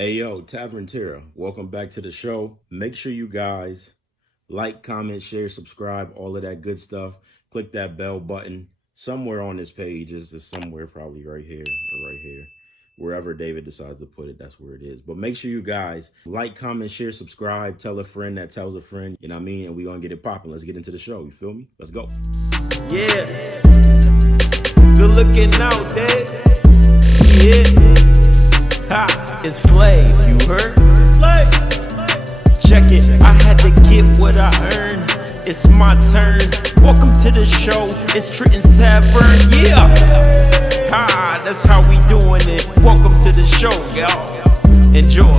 Hey yo, Tavern Terra, welcome back to the show. Make sure you guys like, comment, share, subscribe, all of that good stuff. Click that bell button somewhere on this page. Is somewhere probably right here or right here. Wherever David decides to put it, that's where it is. But make sure you guys like, comment, share, subscribe, tell a friend that tells a friend, you know what I mean? And we're going to get it popping. Let's get into the show. You feel me? Let's go. Yeah. Good looking out, Dad. Yeah. Ha, it's Flav, you heard? It's Flav. Check it, I had to get what I earned. It's my turn. Welcome to the show. It's Trenton's Tavern. Yeah. Ha, that's how we doing it. Welcome to the show, y'all. Enjoy.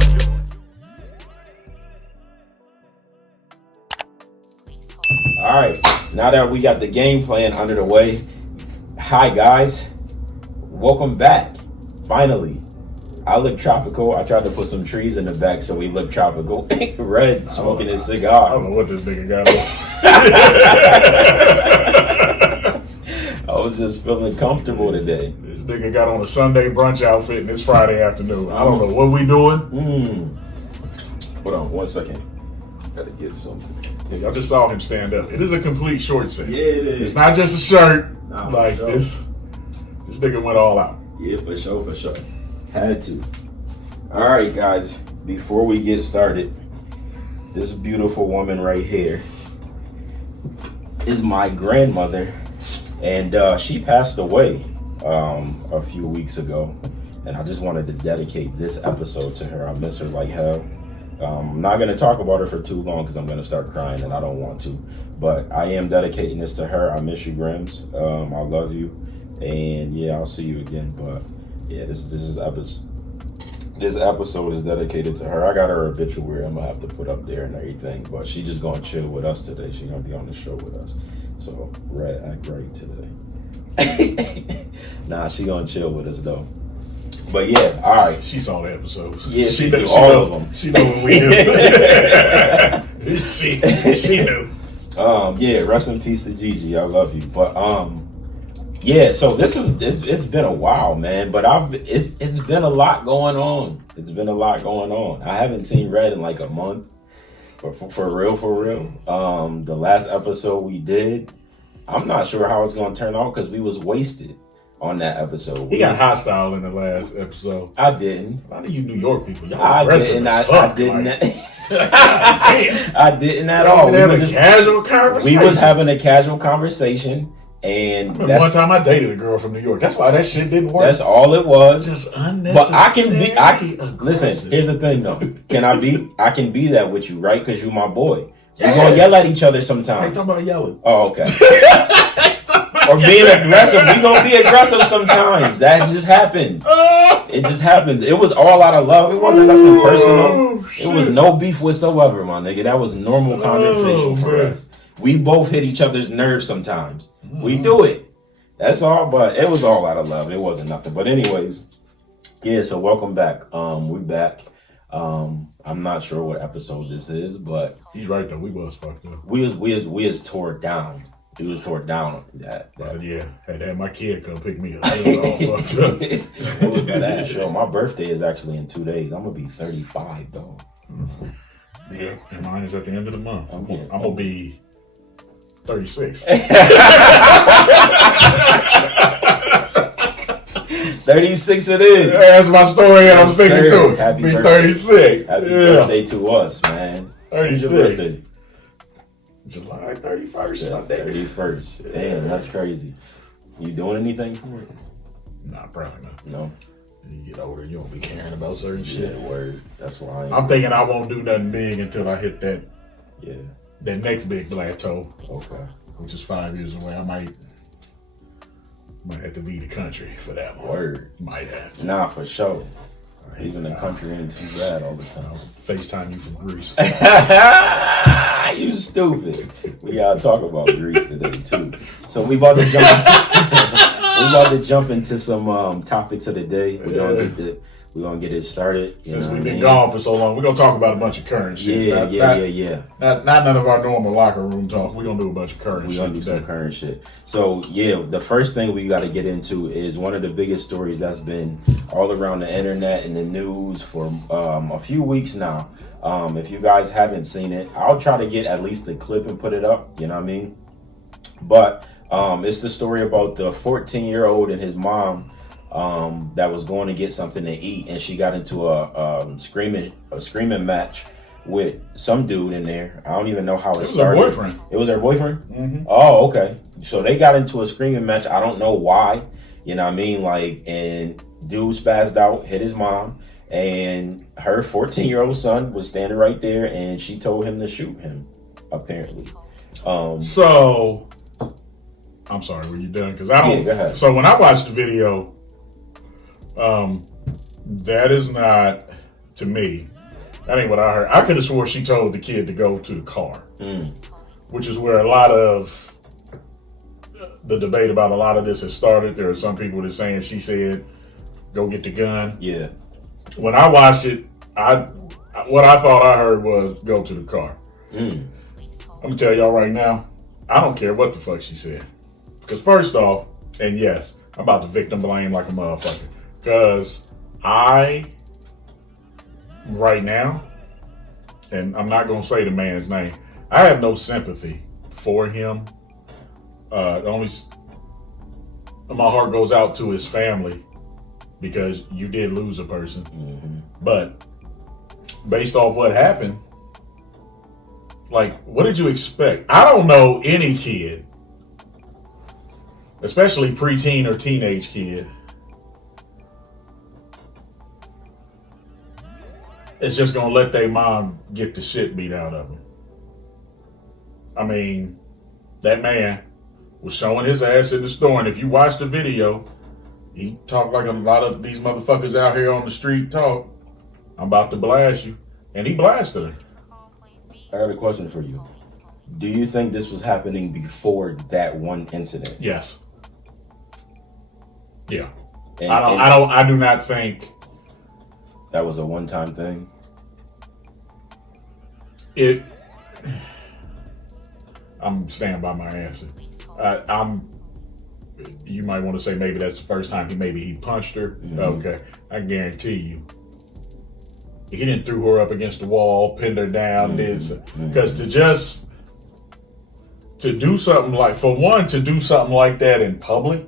All right, now that we got the game plan under the way, hi guys, welcome back. Finally, I look tropical. I tried to put some trees in the back so we look tropical. Red smoking his cigar. I don't know what this nigga got on. I was just feeling comfortable today. This nigga got on a Sunday brunch outfit and it's Friday afternoon. I don't know what we doing. Hold on 1 second. Gotta get something. Yeah, I just saw him stand up. It is a complete short set. Yeah, it is. It's not just a shirt. Nah, like for sure. this nigga went all out. Yeah, for sure. Had to. All right, guys. Before we get started, this beautiful woman right here is my grandmother, and she passed away a few weeks ago, and I just wanted to dedicate this episode to her. I miss her like hell. I'm not going to talk about her for too long because I'm going to start crying and I don't want to. But I am dedicating this to her. I miss you, Grims. I love you. And yeah, I'll see you again. But yeah, this episode is dedicated to her. I got her obituary I'm going to have to put up there and everything. But she just going to chill with us today. She's going to be on the show with us. So, Red, act right today. Nah, she going to chill with us though. But yeah, all right. She saw the episodes. Yeah, she knew all of them. She knew what we knew. she knew. Yeah, rest in peace to Gigi. I love you. But yeah, so it's been a while, man. But it's been a lot going on. It's been a lot going on. I haven't seen Red in like a month. But for real. The last episode we did, I'm not sure how it's gonna turn out because we was wasted on that episode. He got hostile in the last episode. I didn't. A lot of you New York people, y'all I aggressive didn't. as I fuck. didn't. Damn. I didn't at all. We having a casual conversation. We was having a casual conversation, and one time I dated a girl from New York. That's why that shit didn't work. That's all it was. Just unnecessary. But I can listen. Here's the thing, though. I can be that with you, right? Because you my boy. Yeah. We gonna yell at each other I ain't sometimes. talking about yelling. Oh, okay. Or being aggressive. We gonna be aggressive sometimes. That just happens. It just happens. It was all out of love. It wasn't nothing personal. It was no beef whatsoever, my nigga. That was normal conversation for us. We both hit each other's nerves sometimes. We do it. That's all, but it was all out of love. It wasn't nothing. But anyways, yeah, so welcome back. We back. I'm not sure what episode this is, but He's right though. We was fucked up. we was tore down. We was tore down. That Yeah, had to have my kid come pick me up. They was all fucked up. What was that ass show? My birthday is actually in 2 days. I'm gonna be 35, dog. Yeah, and mine is at the end of the month. I'm Yeah. gonna be 36. 36 it is. That's my story, and I'm Yes, sticking sir. to it. Happy Be birthday. 36. Happy Yeah. birthday to us, man. 36. When's your birthday? July 31st. Yeah, my day. 31st. Damn, that's crazy. You doing anything for it? Nah, probably not. No. You get older, you don't be caring about certain Yeah, shit. word. That's why I'm thinking I won't do nothing big until I hit that Yeah. next big plateau, Okay. which is 5 years away. I might have to leave the country for that one. Word. Might have to. Nah, for sure. Leaving the country ain't too bad all the time. I'll FaceTime you from Greece. You stupid. We gotta talk about Greece today too. So we about to jump into some topics of the day. We're gonna We're gonna get it started. Since we've been gone for so long, we're gonna talk about a bunch of current shit. Yeah. Not none of our normal locker room talk. We're gonna do a bunch of current shit. We're gonna do some current shit. So yeah, the first thing we gotta get into is one of the biggest stories that's been all around the internet and the news for a few weeks now. If you guys haven't seen it, I'll try to get at least the clip and put it up. You know what I mean? But it's the story about the 14-year-old and his mom that was going to get something to eat, and she got into a screaming match with some dude in there. I don't even know how it started. It was her boyfriend. It was her boyfriend? Mm-hmm. Oh, okay. So they got into a screaming match. I don't know why. You know what I mean? Like, and dude spazzed out, hit his mom, and her 14-year-old son was standing right there, and she told him to shoot him, apparently. So, I'm sorry, were you done? Because I don't. Yeah, go ahead. So when I watched the video, that is not, to me, that ain't what I heard. I could have swore she told the kid to go to the car, which is where a lot of the debate about a lot of this has started. There are some people that are saying she said, go get the gun. Yeah. When I watched it, what I thought I heard was go to the car. I'm gonna tell y'all right now, I don't care what the fuck she said. Because first off, and yes, I'm about to victim blame like a motherfucker. Because right now, and I'm not gonna say the man's name, I have no sympathy for him. My heart goes out to his family because you did lose a person. But based off what happened, like, what did you expect? I don't know any kid, especially preteen or teenage kid, is just gonna let their mom get the shit beat out of them. I mean, that man was showing his ass in the store, and if you watch the video, he talked like a lot of these motherfuckers out here on the street talk. I'm about to blast you. And he blasted her. I got a question for you. Do you think this was happening before that one incident? Yes. Yeah. I do not think that was a one-time thing. I'm staying by my answer. You might want to say maybe that's the first time he punched her. Okay. I guarantee you, he didn't threw her up against the wall, pinned her down, because to do something like that in public,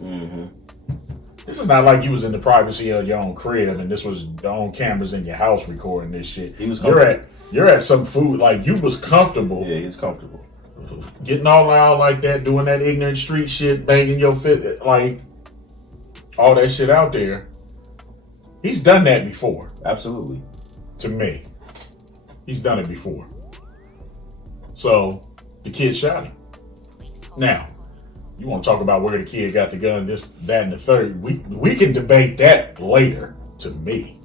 this is not like you was in the privacy of your own crib and this was on cameras in your house recording this shit. You're at some food, like, you was comfortable. Yeah, he was comfortable. Getting all loud like that, doing that ignorant street shit, banging your fit, like, all that shit out there. He's done that before. Absolutely. To me, he's done it before. So the kid shot him. Now, you want to talk about where the kid got the gun, this, that, and the third. We can debate that later, to me.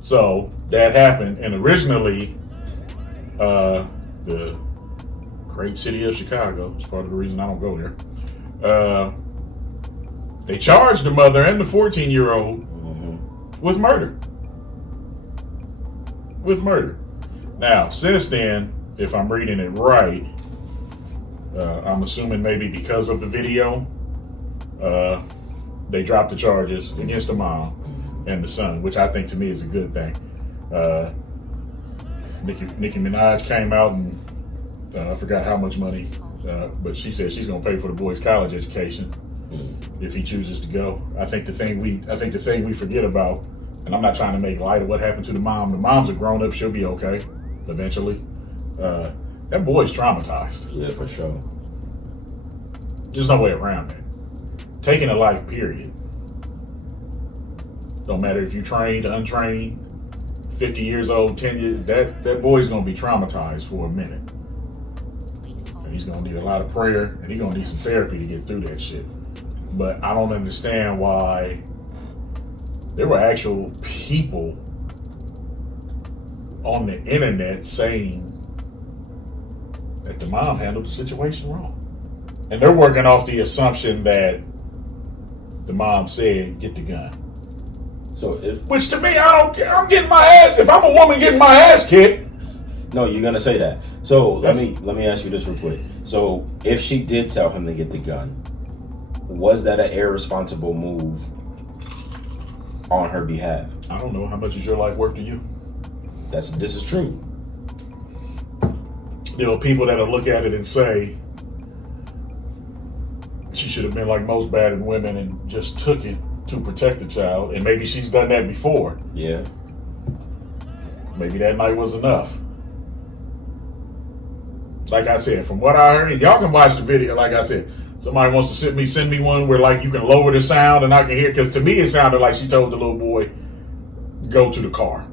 So that happened, and originally, the great city of Chicago, it's part of the reason I don't go there. They charged the mother and the 14-year-old with murder. Now, since then, if I'm reading it right, I'm assuming maybe because of the video, they dropped the charges against the mom and the son, which I think to me is a good thing. Nicki Minaj came out and I forgot how much money, but she said she's gonna pay for the boy's college education if he chooses to go. I think the thing we forget about, and I'm not trying to make light of what happened to the mom. The mom's a grown up; she'll be okay eventually. That boy's traumatized. Yeah, for sure. There's no way around it. Taking a life, period. Don't matter if you trained, untrained, 50 years old, 10 years, that boy's gonna be traumatized for a minute. And he's gonna need a lot of prayer, and he's gonna need some therapy to get through that shit. But I don't understand why there were actual people on the internet saying that the mom handled the situation wrong. And they're working off the assumption that the mom said, get the gun. So if Which to me, I don't care. I'm getting my ass. If I'm a woman getting my ass kicked, no, you're gonna say that. So let me ask you this real quick. So if she did tell him to get the gun, was that an irresponsible move on her behalf? I don't know. How much is your life worth to you? This is true. There are people that'll look at it and say she should have been like most battered women and just took it to protect the child. And maybe she's done that before. Yeah. Maybe that night was enough. Like I said, from what I heard, y'all can watch the video. Like I said, somebody wants to send me one where like you can lower the sound and I can hear. Because to me, it sounded like she told the little boy, "Go to the car."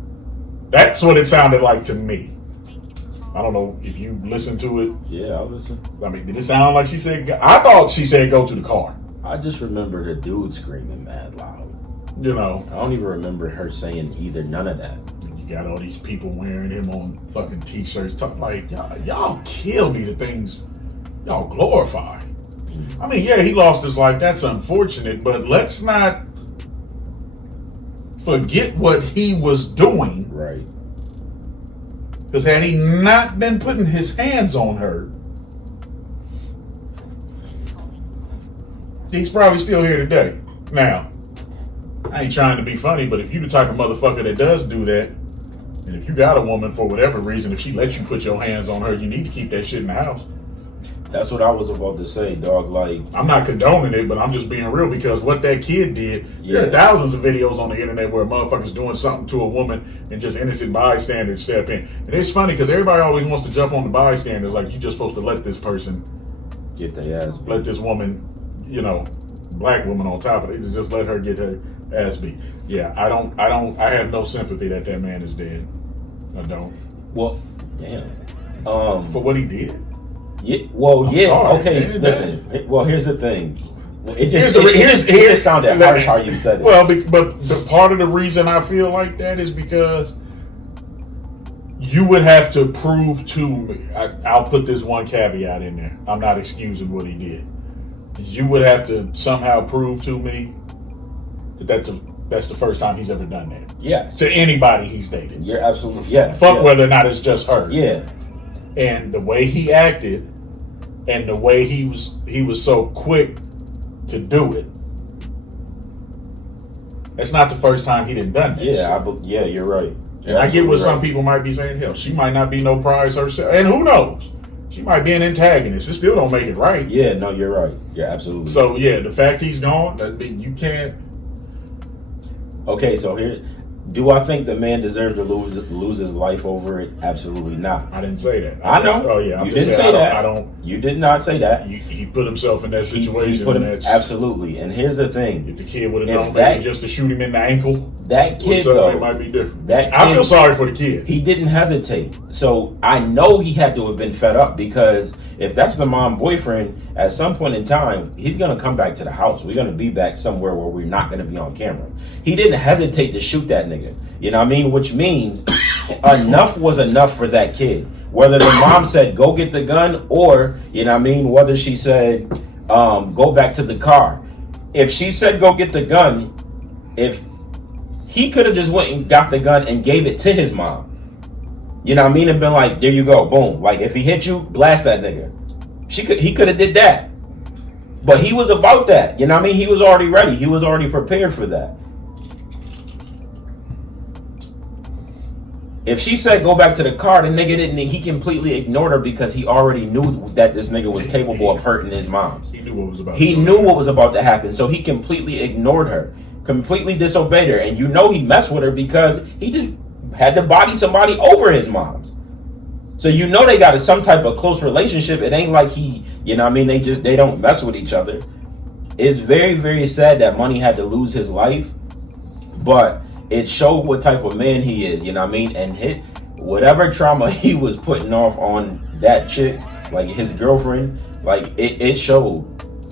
That's what it sounded like to me. I don't know if you listened to it. Yeah, I'll listen. I mean, did it sound like she said? I thought she said, "Go to the car." I just remember the dude screaming mad loud. You know, I don't even remember her saying none of that. you got all these people wearing him on fucking t-shirts. Talk like y'all kill me. The things y'all glorify. I mean, yeah, he lost his life. That's unfortunate, but let's not forget what he was doing. Right. Because had he not been putting his hands on her, he's probably still here today. Now, I ain't trying to be funny, but if you the type of motherfucker that does do that, and if you got a woman for whatever reason, if she lets you put your hands on her, you need to keep that shit in the house. That's what I was about to say, dog. Like, I'm not condoning it, but I'm just being real because what that kid did, there are thousands of videos on the internet where a motherfucker's doing something to a woman and just innocent bystanders step in. And it's funny because everybody always wants to jump on the bystanders like you're just supposed to let this person, get their ass beat. let this woman, black woman on top of it, just let her get her ass beat. Yeah, I have no sympathy that man is dead. I don't. Well, damn. For what he did. Yeah. Well, I'm yeah. sorry, Okay. man. Listen. Well, here's the thing. It Here's just sounded harsh how you said it. Well, but the part of the reason I feel like that is because you would have to prove to me. I'll put this one caveat in there. I'm not excusing what he did. You would have to somehow prove to me that that's the first time he's ever done that. Yes. To anybody he's dated. You're absolutely Fuck whether or not it's just her. Yeah. And the way he acted, and the way he was so quick to do it. That's not the first time he done that. Yeah, you're right. And I get what some people might be saying. Hell, she might not be no prize herself, and who knows? She might be an antagonist. It still don't make it right. Yeah, no, you're right. You're absolutely. So yeah, the fact he's gone, that means you can't. Okay, so here, do I think the man deserved to lose his life over it? Absolutely not. I didn't say that. I know. Oh yeah, You didn't say that. I don't. You did not say that. He put himself in that He situation. put him, and that's absolutely. And here's the thing: if the kid would have If known that- maybe just to shoot him in the ankle, that kid it though, might be different. that I feel kid- sorry for the kid. he didn't hesitate. So I know he had to have been fed up, because if that's the mom boyfriend, at some point in time, he's gonna come back to the house. We're gonna be back somewhere where we're not gonna be on camera. He didn't hesitate to shoot that nigga. You know what I mean? Which means enough was enough for that kid. Whether the mom said go get the gun, or you know what I mean, whether she said go back to the car. If she said go get the gun, if he could have just went and got the gun and gave it to his mom. You know what I mean? And been like, there you go, boom. Like if he hit you, blast that nigga. He could have did that. But he was about that. You know what I mean? He was already ready. He was already prepared for that. If she said go back to the car, the nigga didn't. He completely ignored her because he already knew that this nigga was capable of hurting his moms. He knew what was about. He knew what was about to happen, so he completely ignored her, completely disobeyed her, and you know he messed with her because he just had to body somebody over his moms. So you know they got some type of close relationship. It ain't like he, you know what I mean, they don't mess with each other. It's very, very sad that Money had to lose his life, but it showed what type of man he is, you know what I mean? And whatever trauma he was putting off on that chick, like his girlfriend, like it showed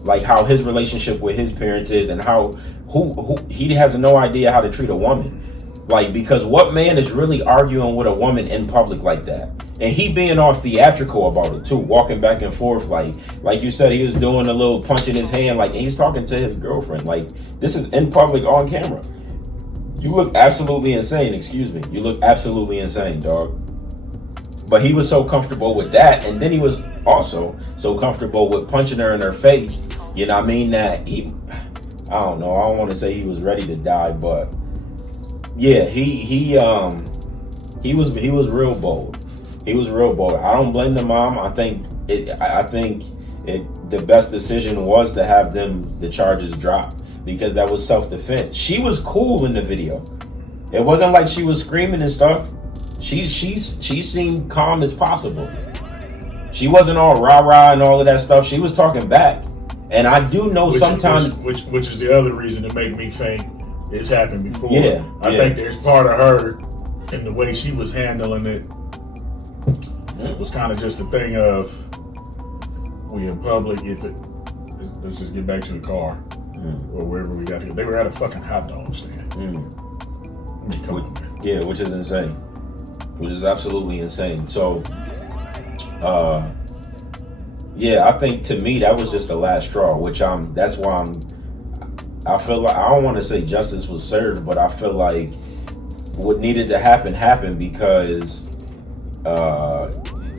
like how his relationship with his parents is, and how who he has no idea how to treat a woman. Like, because what man is really arguing with a woman in public like that? And he being all theatrical about it too, walking back and forth, like you said, he was doing a little punch in his hand, like, and he's talking to his girlfriend. Like, this is in public on camera. You look absolutely insane. Excuse me. You look absolutely insane, dog. But he was so comfortable with that, and then he was also so comfortable with punching her in her face. You know what I mean? That he, I don't know. I don't want to say he was ready to die, but yeah, he was real bold. He was real bold. I don't blame the mom. I think the best decision was to have the charges dropped, because that was self-defense. She was cool in the video. It wasn't like she was screaming and stuff. She seemed calm as possible. She wasn't all rah-rah and all of that stuff. She was talking back. And I do know sometimes... Which is the other reason to make me think it's happened before. Yeah. I think there's part of her in the way she was handling it. It was kind of just a thing of, we in public, let's just get back to the car or wherever we got to go. They were at a fucking hot dog stand. I mean, come on, man. Yeah, which is insane. Which is absolutely insane. So, yeah, I think to me that was just the last straw, that's why I feel like, I don't want to say justice was served, but I feel like what needed to happen happened, because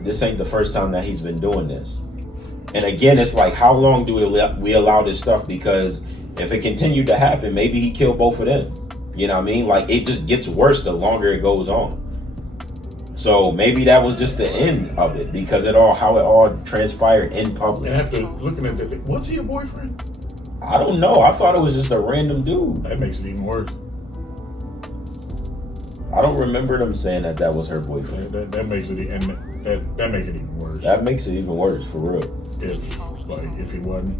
this ain't the first time that he's been doing this. And again, it's like, how long do we allow this stuff? Because if it continued to happen, maybe he killed both of them. You know what I mean? Like, it just gets worse the longer it goes on. So maybe that was just the end of it, because how it all transpired in public. And after looking at that, was he a boyfriend? I don't know. I thought it was just a random dude. That makes it even worse. I don't remember them saying that was her boyfriend. That makes it, and that makes it even worse. That makes it even worse, for real. If he wasn't.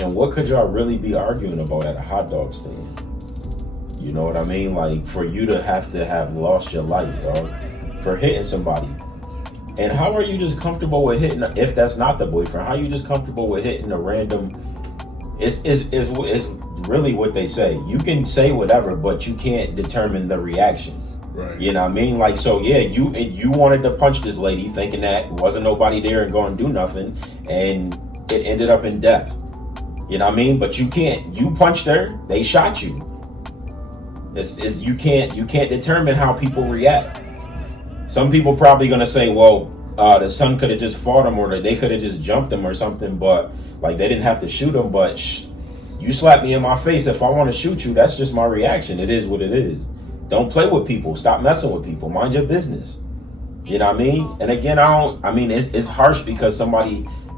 And what could y'all really be arguing about at a hot dog stand? You know what I mean? Like, for you to have lost your life, dog, for hitting somebody. And how are you just comfortable with hitting, if that's not the boyfriend, how are you just comfortable with hitting a random... It's really what they say. You can say whatever, but you can't determine the reaction. Right. You know what I mean? Like, so yeah, you wanted to punch this lady thinking that wasn't nobody there and going to do nothing, and it ended up in death. You know what I mean? But you can't. You punched her, they shot you. You can't determine how people react. Some people probably gonna say, well, the son could have just fought him, or they could have just jumped him or something, but like, they didn't have to shoot him. But you slap me in my face, if I want to shoot you, that's just my reaction. It is what it is. Don't play with people. Stop messing with people. Mind your business. You know what I mean? And again, it's harsh because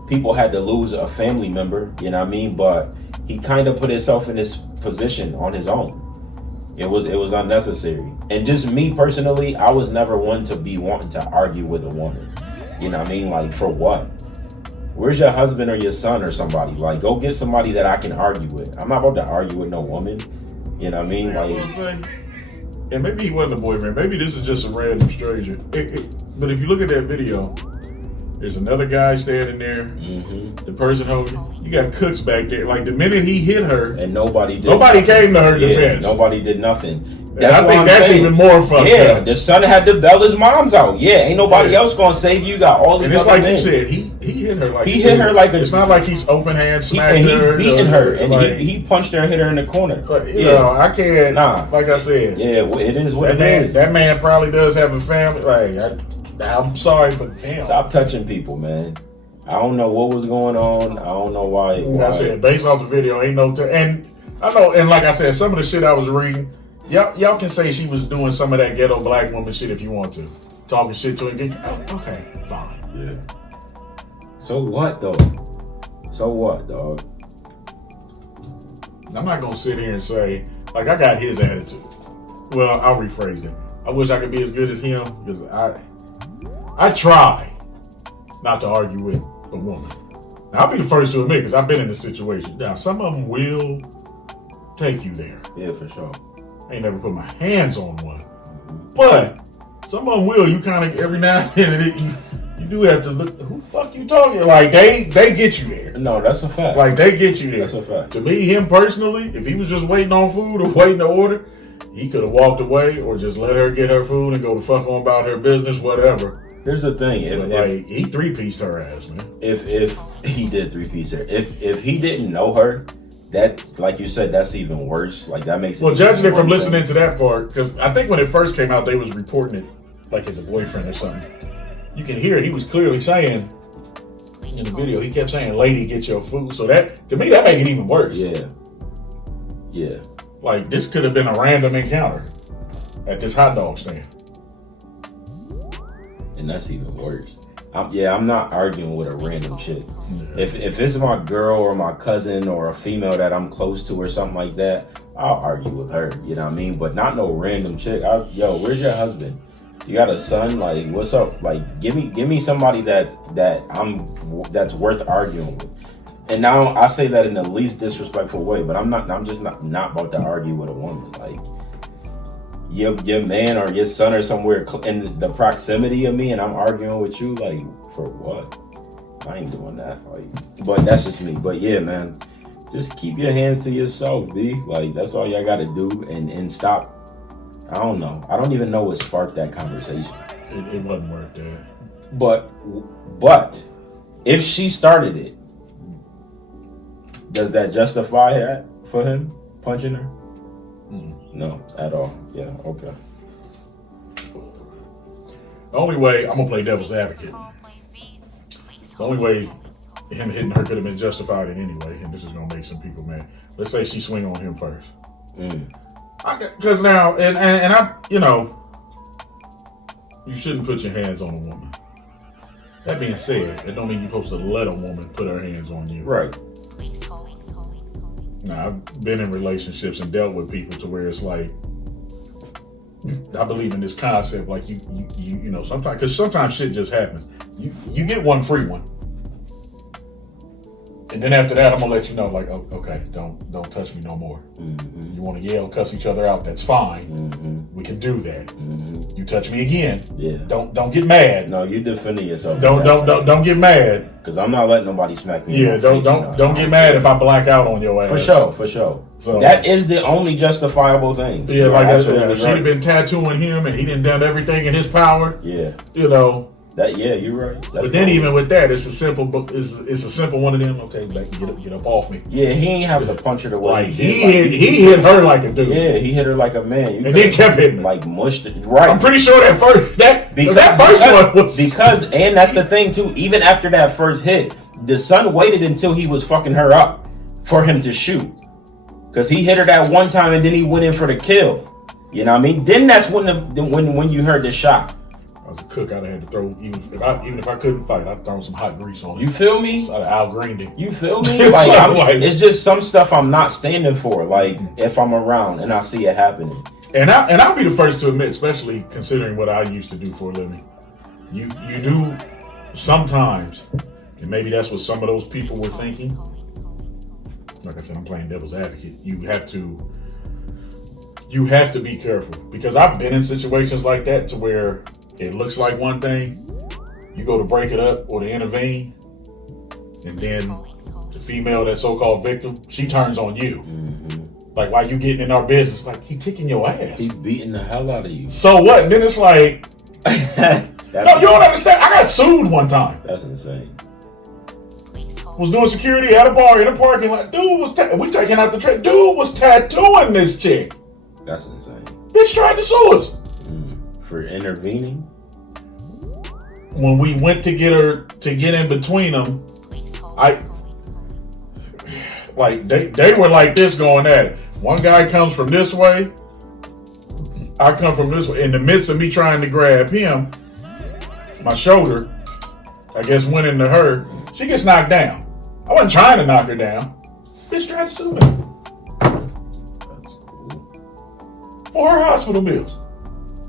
people had to lose a family member, you know what I mean? But he kind of put himself in this position on his own. It was unnecessary. And just me personally, I was never one to be wanting to argue with a woman. You know what I mean? Like, for what? Where's your husband or your son or somebody? Like, go get somebody that I can argue with. I'm not about to argue with no woman. You know what I mean? Like, and maybe he wasn't a boyfriend. Maybe this is just a random stranger. But if you look at that video, there's another guy standing there. Mm-hmm. The person holding. You got Cooks back there. Like, the minute he hit her, and nobody came to her defense. Nobody did nothing. I think that's even more fucked up. The son had to bail his moms out. Yeah, ain't nobody else gonna save you. You got all these. And it's other like men. you said, he hit her like he hit her like a. It's not like he's open hand smacked her. He beating her, and like, he punched her and hit her in the corner. But you know, I can't. Nah, like I said. Yeah, it is what it is. That man probably does have a family. Like, I'm sorry for him. Stop touching people, man. I don't know what was going on. I don't know why. I said, based off the video, ain't no. And I know, and like I said, some of the shit I was reading, y'all can say she was doing some of that ghetto black woman shit if you want to, talking shit to her. Okay, fine. Yeah. So what though? So what, dog? I'm not gonna sit here and say like I got his attitude. Well, I'll rephrase it. I wish I could be as good as him because I try not to argue with a woman. Now, I'll be the first to admit because I've been in this situation. Now, some of them will take you there. Yeah, for sure. I ain't never put my hands on one, but some of them will. You kind of every now and then you do have to look. Who the fuck you talking? Like they get you there. No, that's a fact. Like they get you there. That's a fact. To me, him personally, if he was just waiting on food or waiting to order, he could have walked away or just let her get her food and go the fuck on about her business, whatever. Here's the thing: if he 3-pieced her ass, man. If he did 3-piece her, if he didn't know her, that, like you said, that's even worse. Like that makes it. Well, judging it from worse. listening to that part, because I think when it first came out, they was reporting it like as a boyfriend or something. You can hear it. He was clearly saying in the video, he kept saying, "Lady, get your food." So that, to me, that made it even worse. Yeah. Yeah. Like this could have been a random encounter at this hot dog stand. And that's even worse. I'm not arguing with a random chick. Yeah. If it's my girl or my cousin or a female that I'm close to or something like that, I'll argue with her. You know what I mean? But not no random chick. Yo, where's your husband? You got a son? Like, what's up? Like, give me somebody that's worth arguing with. And now I say that in the least disrespectful way, but I'm just not about to argue with a woman. Like, your man or your son or somewhere in the proximity of me, and I'm arguing with you, like, for what? I ain't doing that. Like, but that's just me. But yeah, man, just keep your hands to yourself, B. Like, that's all y'all gotta do, and stop. I don't know. I don't even know what sparked that conversation. It wasn't worth that. But if she started it, does that justify that for him punching her? No, at all. Yeah, okay. The only way, I'm gonna play devil's advocate. The only way him hitting her could have been justified in any way, and this is gonna make some people mad. Let's say she swing on him first. Because now, and I, you shouldn't put your hands on a woman. That being said, it don't mean you're supposed to let a woman put her hands on you. Right. Now, I've been in relationships and dealt with people to where it's like, I believe in this concept, like you sometimes, because sometimes shit just happens. You get one free one, and then after that, I'm gonna let you know, like, oh, okay, don't touch me no more. Mm-hmm. You want to yell, cuss each other out? That's fine. Mm-hmm. We can do that. Mm-hmm. You touch me again? Yeah. Don't get mad. No, you defending yourself. Don't get mad. Because I'm not letting nobody smack me. Yeah. Don't get mad if I black out on your ass. For sure. So, that is the only justifiable thing. Yeah, like absolutely if she'd have been tattooing him and he done everything in his power. Yeah. You're right. But then even with that, it's a simple one of them. Okay, get up off me. Yeah, he ain't have to punch her the way like he hit her like a dude. Yeah, he hit her like a man. And then kept hitting her. Like mushed it. Right. I'm pretty sure that first one was and that's the thing too. Even after that first hit, the son waited until he was fucking her up for him to shoot. Because he hit her that one time and then he went in for the kill. You know what I mean? Then that's when you heard the shot. I was a cook. I'd have had to throw, even if I couldn't fight, I'd throw some hot grease on it. You feel me? So I'd have Al Greened it. You feel me? Like, it's just some stuff I'm not standing for. Like, if I'm around and I see it happening. And I'll be the first to admit, especially considering what I used to do for a living, you do sometimes, and maybe that's what some of those people were thinking. Like I said, I'm playing devil's advocate. You have to be careful, because I've been in situations like that to where it looks like one thing, you go to break it up or to intervene, and then the female, that so-called victim, she turns on you. Mm-hmm. Like, why you getting in our business? Like, he kicking your ass. He's beating the hell out of you. So what? And then it's like, no, you don't understand. I got sued one time. That's insane. Was doing security at a bar in a parking lot. Dude was we taking out the trash. Dude was tattooing this chick. That's insane. Bitch tried to sue us. For intervening? When we went to get in between them, they were like this going at it. One guy comes from this way, I come from this way. In the midst of me trying to grab him, my shoulder, I guess, went into her. She gets knocked down. I wasn't trying to knock her down. Bitch tried to sue me. That's cool. For her hospital bills.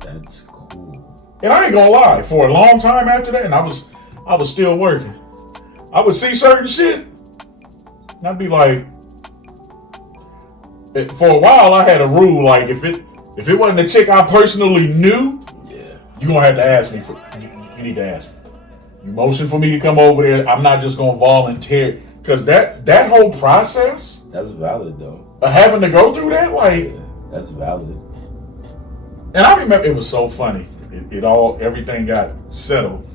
That's cool. And I ain't gonna lie, for a long time after that, and I was still working, I would see certain shit, and I'd be like, for a while I had a rule, like if it wasn't a chick I personally knew, yeah, you gonna have to ask me you need to ask me. You motion for me to come over there, I'm not just gonna volunteer, because that whole process, that's valid though. Of having to go through that, like, yeah, that's valid. And I remember it was so funny. Everything got settled.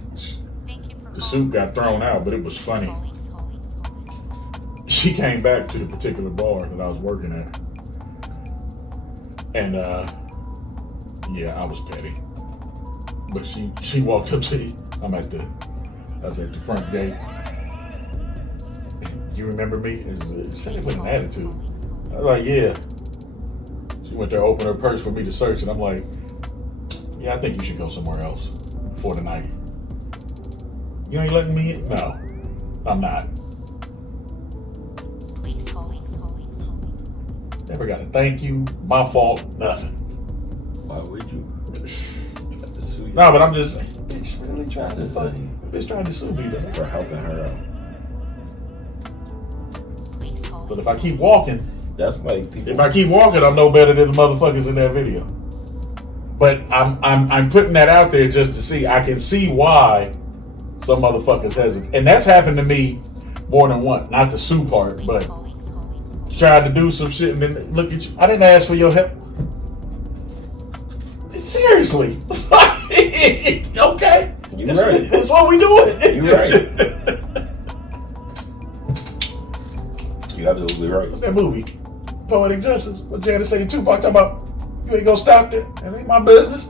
The suit got thrown out, but it was funny. she came back to the particular bar that I was working at. And yeah, I was petty. But she walked up to me. I was at the front gate. You remember me? It said it with an attitude. I was like, yeah. She went there, opened her purse for me to search, and I'm like, yeah, I think you should go somewhere else for the night. You ain't letting me in? No, I'm not. Never got a thank you, my fault, nothing. Why would you? No, but I'm just saying, bitch really trying to fuck you. Bitch trying to sue me though. For helping her out. But if I keep walking, That's like people. if I keep walking, I'm no better than the motherfuckers in that video. But I'm putting that out there just to see. I can see why some motherfuckers hesitate, and that's happened to me more than once. Not the sue part, but tried to do some shit and then look at you. I didn't ask for your help. Seriously. Okay. You right. That's what we doing. You right. You absolutely right. What's that movie? Poetic Justice. What Janet saying Tupac talking about? You ain't gonna stop that. That ain't my business.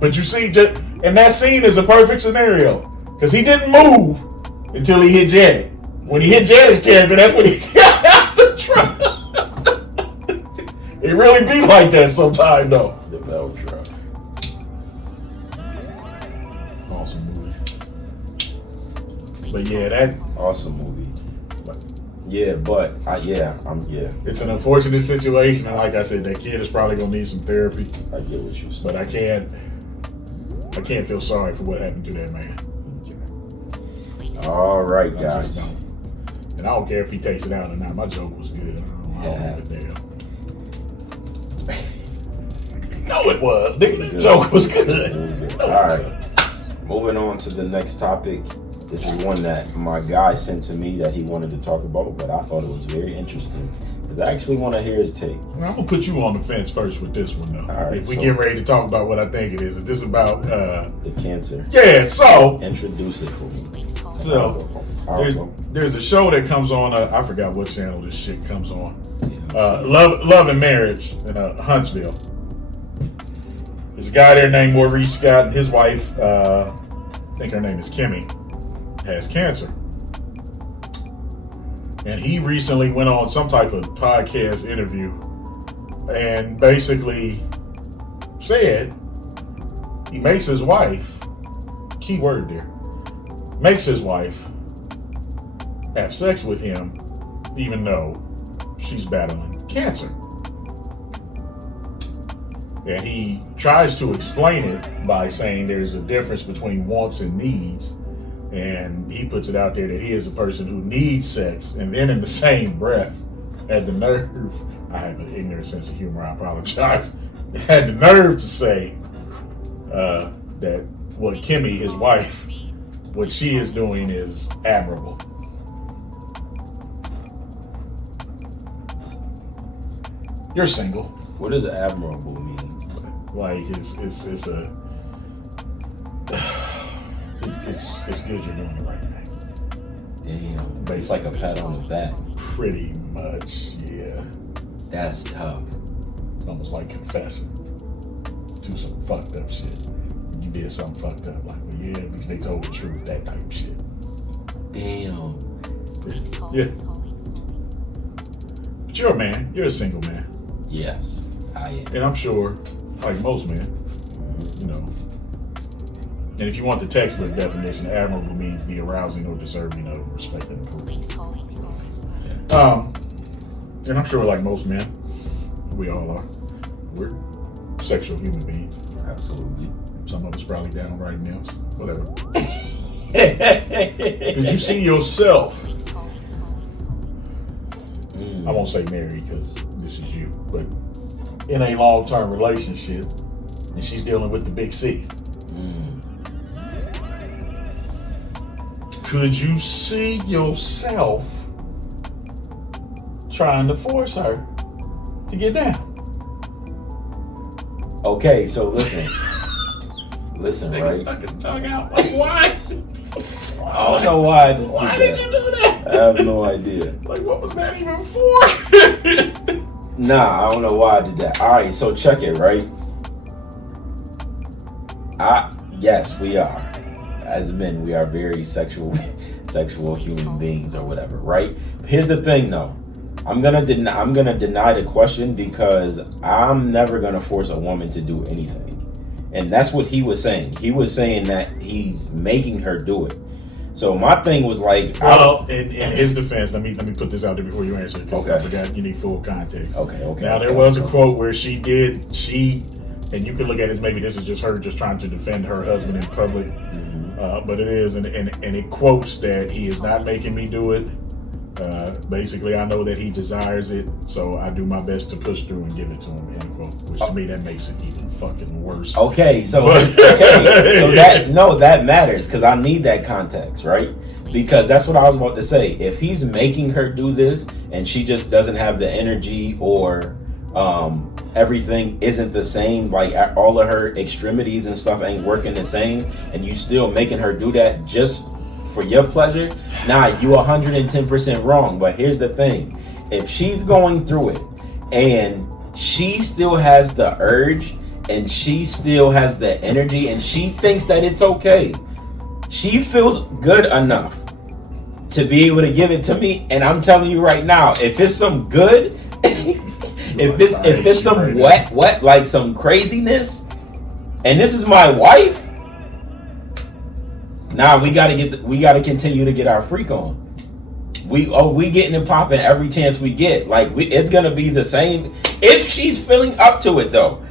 But you see, and that scene is a perfect scenario. Because he didn't move until he hit Janet. When he hit Janet's character, that's when he got out the truck. It really be like that sometime, though. The bell truck. Awesome movie. But yeah, that Awesome movie. Yeah. it's an unfortunate situation, and like I said, that kid is probably gonna need some therapy. I get what you said. But I can't feel sorry for what happened to that man. All right, I just guys. don't. And I don't care if he takes it out or not. My joke was good. I don't give a damn. No, it was. Nigga, the joke was good. All right. Moving on to the next topic. This is one that my guy sent to me that he wanted to talk about, but I thought it was very interesting because I actually want to hear his take. I'm gonna put you on the fence first with this one, though. All right, if we so- get ready to talk about what I think it is, if this is about, The cancer. yeah. So Introduce it for me. there's a show that comes on. I forgot what channel this shit comes on. Love and Marriage in Huntsville. There's a guy there named Maurice Scott, and his wife, I think her name is Kimmy, has cancer. And he recently went on some type of podcast interview and basically said he makes his wife, key word there, makes his wife have sex with him even though she's battling cancer. And he tries to explain it by saying there's a difference between wants and needs. And he puts it out there that he is a person who needs sex. And then in the same breath, had the nerve, I have an ignorant sense of humor, I apologize, had the nerve to say that what Kimmy, his wife, what she is doing is admirable. You're single. What does admirable mean? Like it's good you're doing the right thing. Damn. It's like a pat on the back. Pretty much, yeah. That's tough. It's almost like confessing to some fucked up shit. You did something fucked up, like, well, yeah, because they told the truth, that type of shit. Damn. Yeah. But you're a man. You're a single man. Yes, I am. And I'm sure, like most men, you know, and if you want the textbook definition, admirable means the arousing or deserving of respect and approval. And I'm sure, like most men, we all are. We're sexual human beings. Absolutely. Some of us probably downright nymphs. Whatever. Could you see yourself? I won't say married because this is you, but in a long-term relationship, and she's dealing with the big C. Could you see yourself trying to force her to get down? Okay, so listen. Listen, Nigga right? stuck his tongue out. Like, why? I don't know why. Why did you do that? I have no idea. Like, what was that even for? Nah, I don't know why I did that. All right, so check it, right? Yes, we are. As men, we are very sexual human beings or whatever, right? Here's the thing, though. I'm gonna deny the question because I'm never gonna force a woman to do anything, and that's what he was saying. He was saying that he's making her do it. So my thing was like, well, in his defense, let me put this out there before you answer, because Okay. I forgot you need full context. Okay. Now there was a quote where she, and you can look at it, maybe this is just her just trying to defend her husband in public, but it is, and it quotes that he is not making me do it. Basically, I know that he desires it, so I do my best to push through and give it to him, end quote. Which to me, that makes it even fucking worse. Okay, so that matters because I need that context, right? Because that's what I was about to say. If he's making her do this and she just doesn't have the energy, or everything isn't the same, like all of her extremities and stuff ain't working the same, and you still making her do that just for your pleasure, nah, you 110% wrong. But here's the thing: if she's going through it and she still has the urge and she still has the energy and she thinks that it's okay, she feels good enough to be able to give it to me. And I'm telling you right now, if it's some good, if it's some wet, like some craziness, and this is my wife, nah, we gotta continue to get our freak on. We getting it popping every chance we get. Like it's gonna be the same if she's feeling up to it though.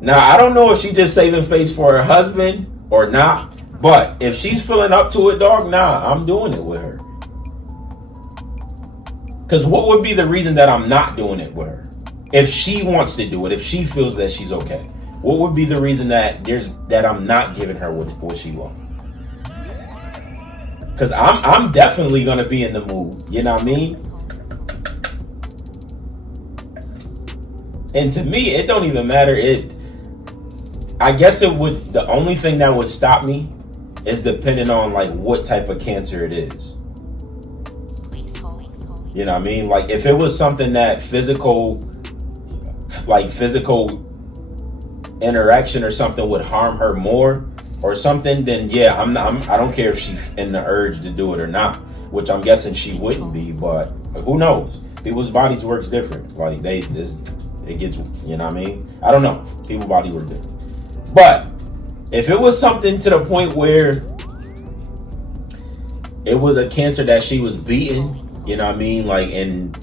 Now I don't know if she just saving face for her husband or not, but if she's feeling up to it, dog, nah, I'm doing it with her. Cause what would be the reason that I'm not doing it with her? If she wants to do it, if she feels that she's okay, what would be the reason that I'm not giving her what she wants? Cause I'm definitely gonna be in the mood, you know what I mean? And to me, it don't even matter. I guess it would. The only thing that would stop me is depending on like what type of cancer it is. You know what I mean? Like if it was something that physical interaction or something would harm her more or something, then yeah, I don't care if she's in the urge to do it or not, which I'm guessing she wouldn't be, but who knows? People's bodies works different. Like it gets, you know what I mean? I don't know. People's body work different. But if it was something to the point where it was a cancer that she was beating, you know what I mean? Like, and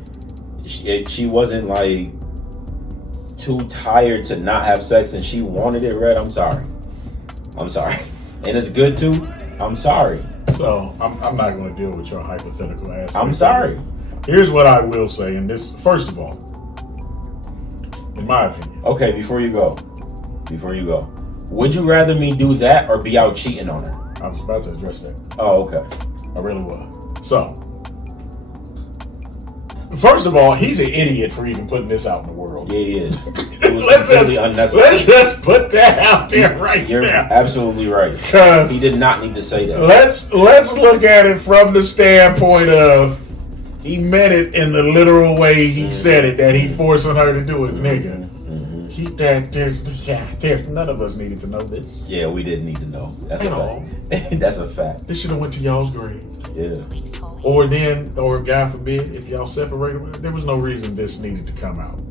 she wasn't like too tired to not have sex and she wanted it red, I'm sorry. And it's good too, I'm sorry. So I'm not going to deal with your hypothetical aspect. I'm sorry. Here's what I will say, and this, first of all, in my opinion. Okay, before you go, would you rather me do that or be out cheating on her? I was about to address that. Oh, okay. I really was. So, first of all, he's an idiot for even putting this out in the world. Yeah, he is. It was completely unnecessary. Let's just put that out there right You're now. absolutely right. Because he did not need to say that. Let's look at it from the standpoint of he meant it in the literal way he said it, that he forcing her to do it, nigga. Keep that. There's none of us needed to know this. Yeah, we didn't need to know. That's a fact. That's a fact. This should have went to y'all's grave. Yeah. Or God forbid, if y'all separated, there was no reason this needed to come out.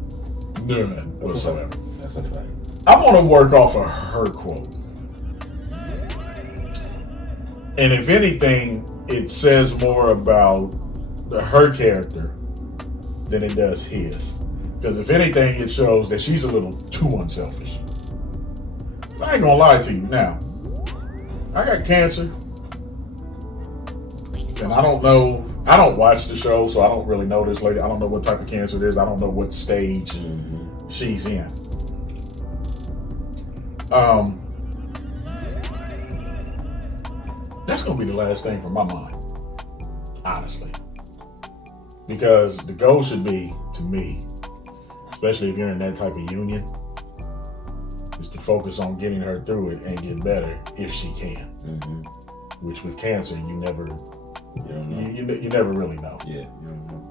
None whatsoever. That's a fact. I'm going to work off of her quote. And if anything, it says more about her character than it does his. Because if anything, it shows that she's a little too unselfish. I ain't gonna lie to you. Now, I got cancer. And I don't watch the show, so I don't really know this lady. I don't know what type of cancer it is. I don't know what stage she's in. That's gonna be the last thing from my mind, honestly. Because the goal should be, to me, especially if you're in that type of union, is to focus on getting her through it and get better if she can. which with cancer, you never You don't know. you never really know. Yeah, you don't know.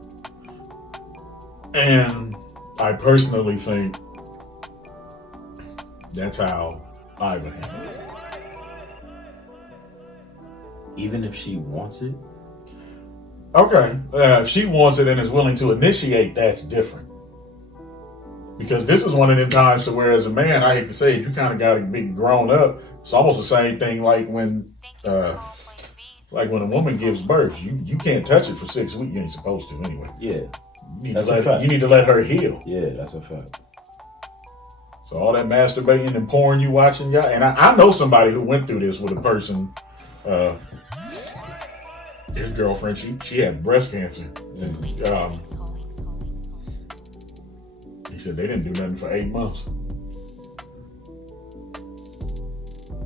And I personally think that's how I would handle it. Even if she wants it. Okay, if she wants it and is willing to initiate, that's different. Because this is one of them times to where, as a man, I hate to say it, you kind of got to be grown up. It's almost the same thing like when a woman gives birth. You can't touch it for 6 weeks. You ain't supposed to anyway. Yeah, You that's a fact. need to let her heal. Yeah, that's a fact. So all that masturbating and porn you watching, y'all, and I know somebody who went through this with a person. His girlfriend, she had breast cancer. And, he said they didn't do nothing for 8 months.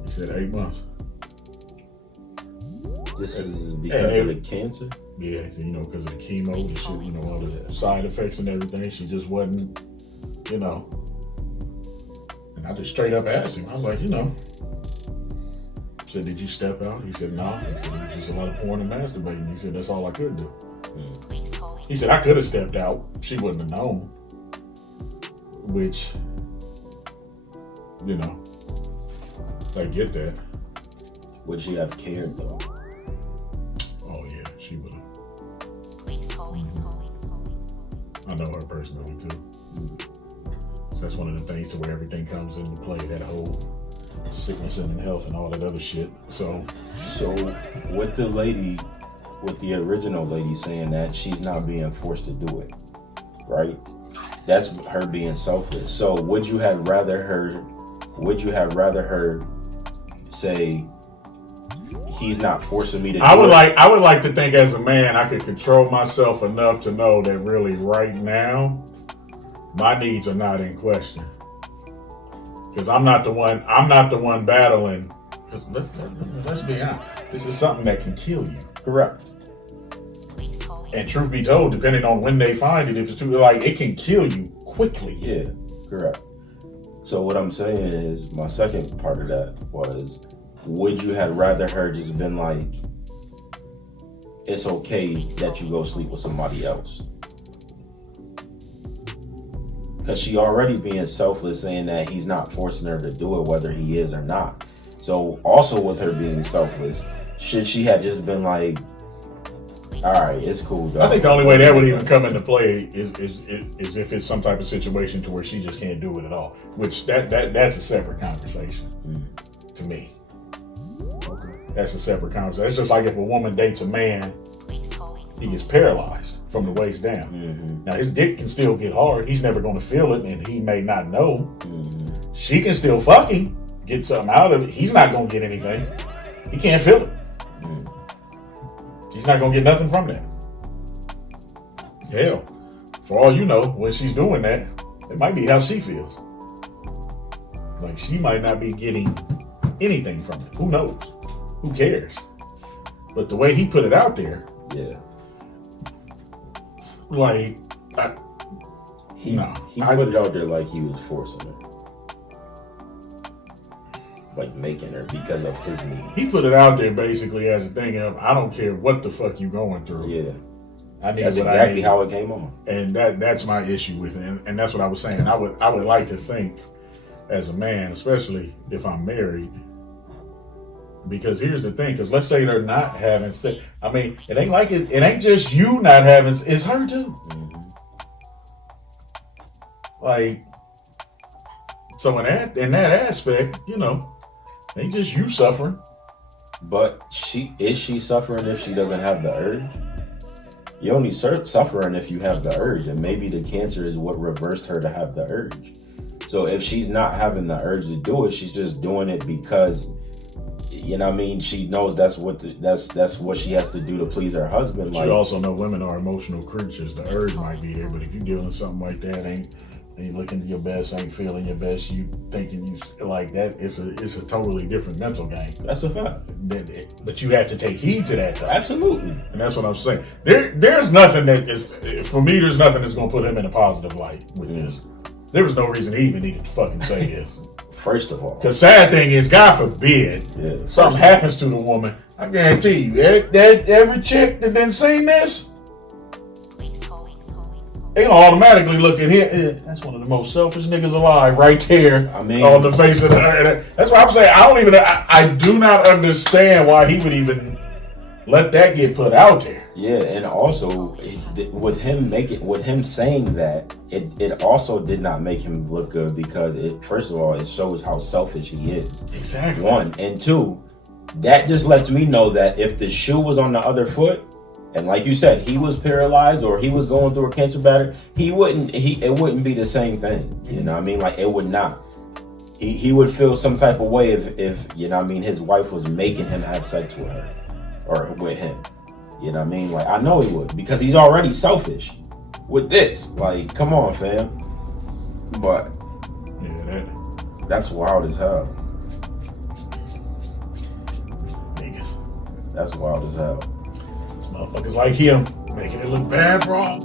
He said 8 months. This is because of the cancer? Yeah, because of the chemo, the shit, all the side effects and everything. She just wasn't, And I just straight up asked him. I was like, said, did you step out? He said, no. He said, it was just a lot of porn and masturbating. He said, that's all I could do. He said, I could have stepped out. She wouldn't have known. Which, I get that. Would she have cared though? Oh yeah, she would have. I know her personally too. So that's one of the things to where everything comes into play, that whole sickness and health and all that other shit. So with the original lady saying that she's not being forced to do it, right? That's her being selfless. So would you have rather her say, he's not forcing me to do it? I would like to think as a man I could control myself enough to know that really right now my needs are not in question. Because I'm not the one battling. Because let's be honest, this is something that can kill you. Correct. And truth be told, depending on when they find it, if it's too it can kill you quickly. Yeah, correct. So what I'm saying is, my second part of that was, would you have rather her just been like, it's okay that you go sleep with somebody else? Because she already being selfless, saying that he's not forcing her to do it, whether he is or not. So also with her being selfless, should she have just been like, all right, it's cool, dog. I think the only way that would even come into play is if it's some type of situation to where she just can't do it at all. Which that's a separate conversation to me. Okay. That's a separate conversation. It's just like if a woman dates a man, he gets paralyzed from the waist down. Mm-hmm. Now his dick can still get hard. He's never going to feel it, and he may not know. Mm-hmm. She can still fucking get something out of it. He's not going to get anything. He can't feel it. He's not going to get nothing from that. Hell, for all you know, when she's doing that, it might be how she feels. Like, she might not be getting anything from it. Who knows? Who cares? But the way he put it out there, Yeah. like, He put it out there like he was forcing her. Like making her because of his needs. he put it out there basically as a thing of, I don't care what the fuck you going through. Yeah. I need That's what exactly I need. how it came on. And that's my issue with it. And that's what I was saying. I would like to think as a man, especially if I'm married, because here's the thing, because let's say they're not having sex. I mean, it ain't like it ain't just you not having, it's her too. Mm-hmm. Like, so in that aspect, ain't just you suffering. But is she suffering if she doesn't have the urge? You only start suffering if you have the urge, and maybe the cancer is what reversed her to have the urge. So if she's not having the urge to do it, she's just doing it because, she knows that's what she has to do to please her husband. But you also know women are emotional creatures. The urge might be there, but if you're dealing with something like that, ain't looking your best, ain't feeling your best, you thinking you like that, it's a totally different mental game. That's a fact. But you have to take heed to that, though. Absolutely. And that's what I'm saying. There's nothing that is, for me, there's nothing that's going to put him in a positive light with this. There was no reason he even needed to fucking say this. First of all. The sad thing is, God forbid, Yeah. something happens to the woman, I guarantee you, that every chick that done seen this, they gonna automatically look at him. Yeah, that's one of the most selfish niggas alive, right there. I mean, on the face of the earth. That's why I'm saying I do not understand why he would even let that get put out there. Yeah, and also with him saying that, it also did not make him look good because first of all, it shows how selfish he is. Exactly. One and two, that just lets me know that if the shoe was on the other foot, and like you said, he was paralyzed or he was going through a cancer battle, it wouldn't be the same thing. You know what I mean? Like it would not. He would feel some type of way if you know what I mean, his wife was making him have sex with her or with him. You know what I mean? Like, I know he would because he's already selfish with this. Like, come on, fam. But yeah, that's wild as hell. Niggas. That's wild as hell. Motherfuckers like him making it look bad for all.